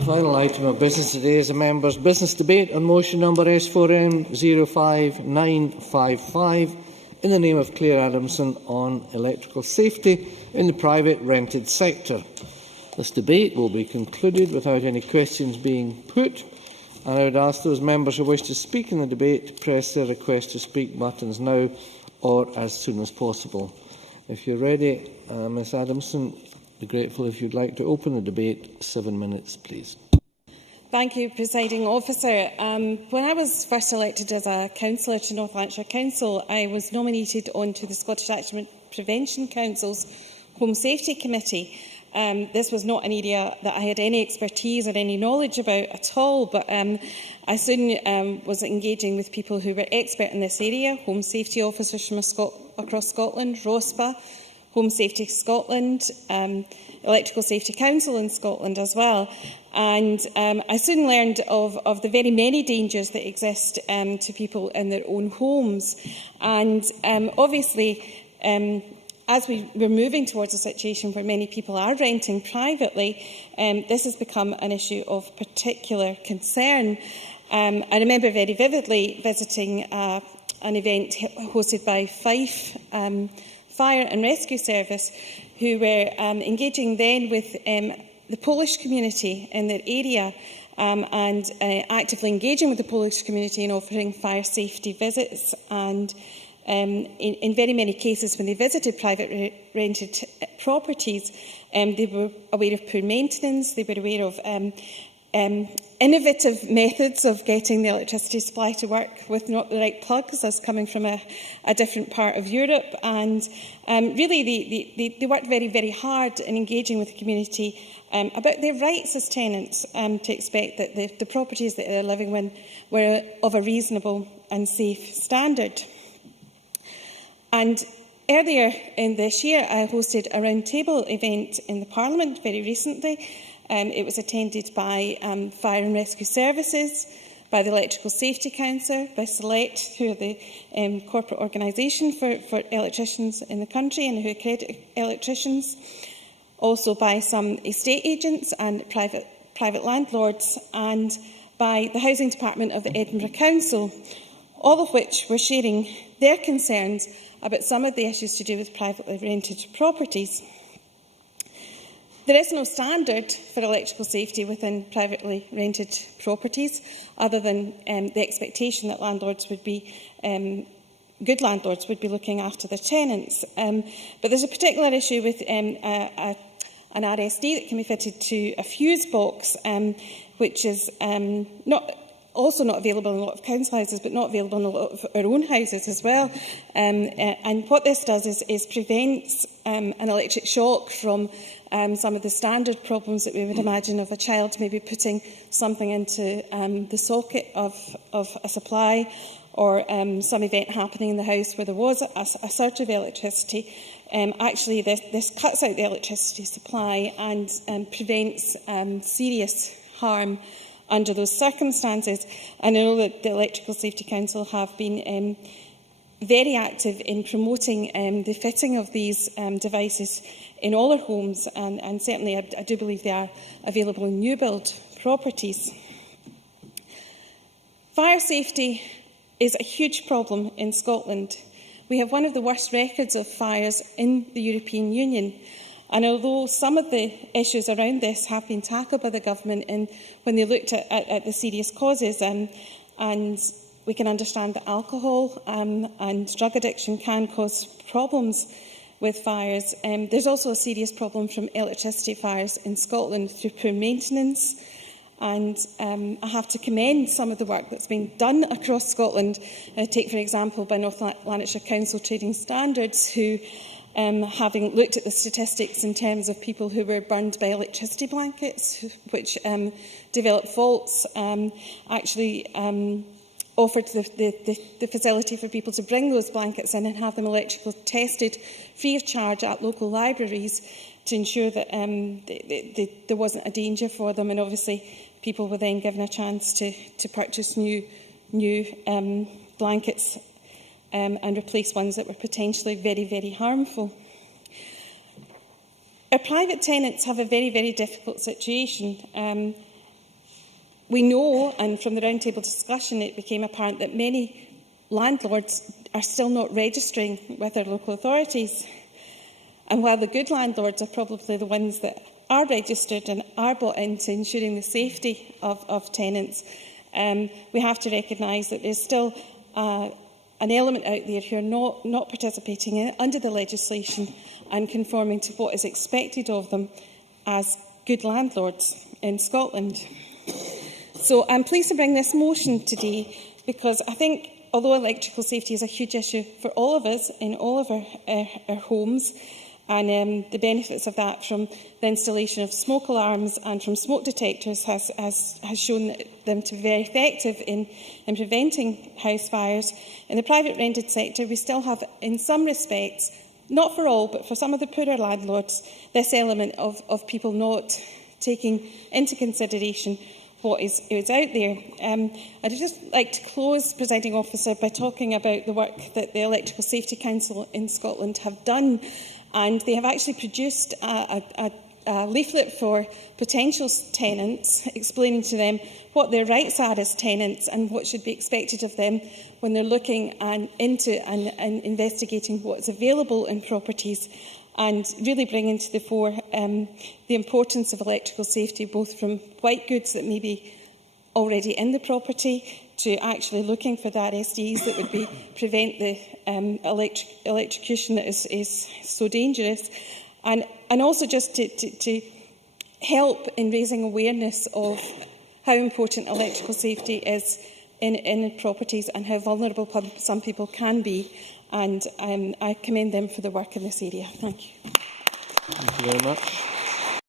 The final item of business today is a members' business debate on motion number S4M 05955 in the name of Clare Adamson on electrical safety in the private rented sector. This debate will be concluded without any questions being put, and I would ask those members who wish to speak in the debate to press their request to speak buttons now or as soon as possible. If you're ready, Ms Adamson, I'd be grateful if you'd like to open the debate. 7 minutes, please. Thank you, Presiding Officer. When I was first elected as a councillor to North Lanarkshire Council, I was nominated onto the Scottish Accident Prevention Council's Home Safety Committee. This was not an area that I had any expertise or any knowledge about at all, but I soon was engaging with people who were expert in this area, home safety officers from across Scotland, ROSPA, Home Safety Scotland, Electrical Safety Council in Scotland as well. And I soon learned of the very many dangers that exist to people in their own homes. And obviously, as we're moving towards a situation where many people are renting privately, this has become an issue of particular concern. I remember very vividly visiting an event hosted by Fife Fire and Rescue Service, who were engaging then with the Polish community in their area and actively engaging with the Polish community and offering fire safety visits. And in very many cases, when they visited private rented properties, they were aware of poor maintenance, they were aware of innovative methods of getting the electricity supply to work with not the right plugs, as coming from a different part of Europe. And really, they worked very, very hard in engaging with the community about their rights as tenants to expect that the properties that they're living in were of a reasonable and safe standard. And earlier in this year, I hosted a roundtable event in the Parliament very recently. It was attended by Fire and Rescue Services, by the Electrical Safety Council, by Select, who are the corporate organisation for electricians in the country and who accredit electricians, also by some estate agents and private landlords, and by the Housing Department of the Edinburgh Council, all of which were sharing their concerns about some of the issues to do with privately rented properties. There is no standard for electrical safety within privately rented properties, other than the expectation that landlords would be, good landlords would be looking after their tenants. But there's a particular issue with an RSD that can be fitted to a fuse box, which is also not available in a lot of council houses, but not available in a lot of our own houses as well. And what this does is prevents an electric shock from some of the standard problems that we would imagine of a child maybe putting something into the socket of a supply, or some event happening in the house where there was a surge of electricity. Actually, this cuts out the electricity supply and prevents serious harm under those circumstances. I know that the Electrical Safety Council have been very active in promoting the fitting of these devices in all our homes, and certainly I do believe they are available in new build properties. Fire safety is a huge problem in Scotland. We have one of the worst records of fires in the European Union. And although some of the issues around this have been tackled by the government when they looked at the serious causes, and we can understand that alcohol and drug addiction can cause problems with fires, there's also a serious problem from electricity fires in Scotland through poor maintenance. And I have to commend some of the work that's been done across Scotland. Take, for example, by North Lanarkshire Council Trading Standards, who, having looked at the statistics in terms of people who were burned by electricity blankets, which developed faults, actually offered the facility for people to bring those blankets in and have them electrically tested free of charge at local libraries to ensure that there wasn't a danger for them. And obviously, people were then given a chance to purchase new blankets and replace ones that were potentially very, very harmful. Our private tenants have a very, very difficult situation. we know, and from the roundtable discussion it became apparent, that many landlords are still not registering with their local authorities. And while the good landlords are probably the ones that are registered and are bought into ensuring the safety of tenants, we have to recognise that there's still an element out there who are not participating in it under the legislation and conforming to what is expected of them as good landlords in Scotland. So I'm pleased to bring this motion today because I think, although electrical safety is a huge issue for all of us in all of our homes, and the benefits of that from the installation of smoke alarms and from smoke detectors has shown them to be very effective in preventing house fires. In the private rented sector, we still have, in some respects, not for all, but for some of the poorer landlords, this element of people not taking into consideration what is out there. I'd just like to close, Presiding Officer, by talking about the work that the Electrical Safety Council in Scotland have done. And they have actually produced a leaflet for potential tenants, explaining to them what their rights are as tenants and what should be expected of them when they're looking into and investigating what is available in properties, and really bringing to the fore the importance of electrical safety, both from white goods that may be already in the property to actually looking for the RSDs that would prevent the electrocution that is so dangerous, and also just to help in raising awareness of how important electrical safety is in properties and how vulnerable some people can be. And I commend them for the work in this area. Thank you. Thank you very much.